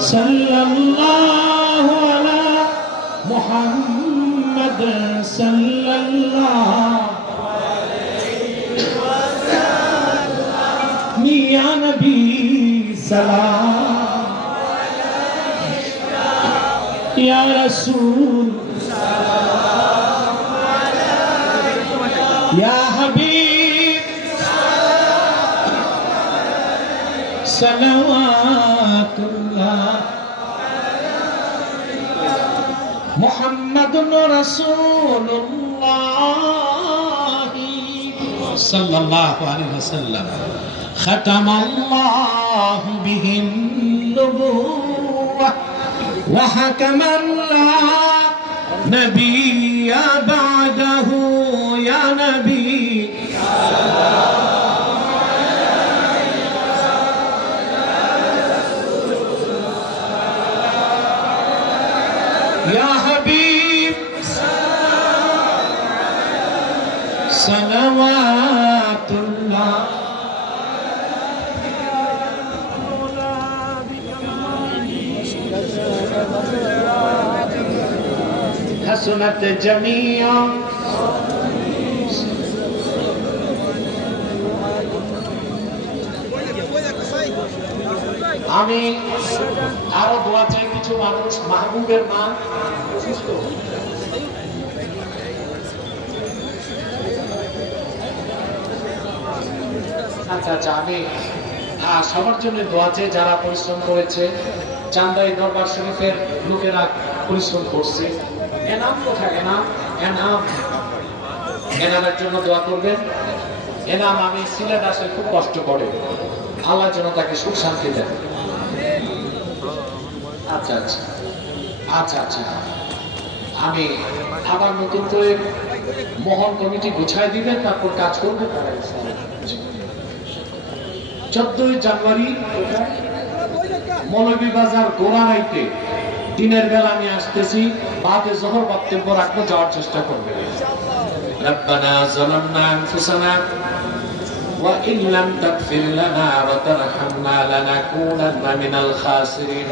সাল্লাল্লাহু আলা মুহাম্মদ সাল্লাল্লাহু আলাইহি ওয়াসাল্লাম ইয়া নবী সালাম আলাইকা ইয়া রাসূল সালাম আলাইকা ইয়া হাবিব সালাওয়াতুল্লাহ মুহাম্মাদুর রাসূলুল্লাহ সাল্লাল্লাহু আলাইহি ওয়াসাল্লাম খাতামাল্লাহু বিহিন নুবুওয়াহ ওয়া হাকামান লা নাবিয়্যা বা'দাহু ইয়া নবী يا حبيب صلوات الله حسنت جميعا আমি আরো দোয়া চাই কিছু মানুষ মাহবুবের মা আচ্ছা আমি সবার জন্য দোয়া চাই যারা পরিশ্রম করেছে চান্দাই দরবার শরীফের লোকেরা পরিশ্রম করছে এনাম কোথায় এনামের জন্য দোয়া করবেন এনাম আমি সিলেট আসলে খুব কষ্ট করে আল্লাহ যেন তাকে সুখ শান্তি দেন আচ্ছা আমি আবার নতুন করে মহল কমিটি গুছায় দিবেন তারপর কাজ করবে 14 জানুয়ারি মৌলভীবাজার গোড়ারাইতে দিনের বেলা আমি আসতেছি বাদে জোহর বক্তব্য রাখবো যাওয়ার চেষ্টা করবে রব্বানা যালামনা আনফুসানা ওয়া ইন লাম তাগফির লানা ওয়া তারহামনা লানাকুনান্না মিনাল খাসিরিন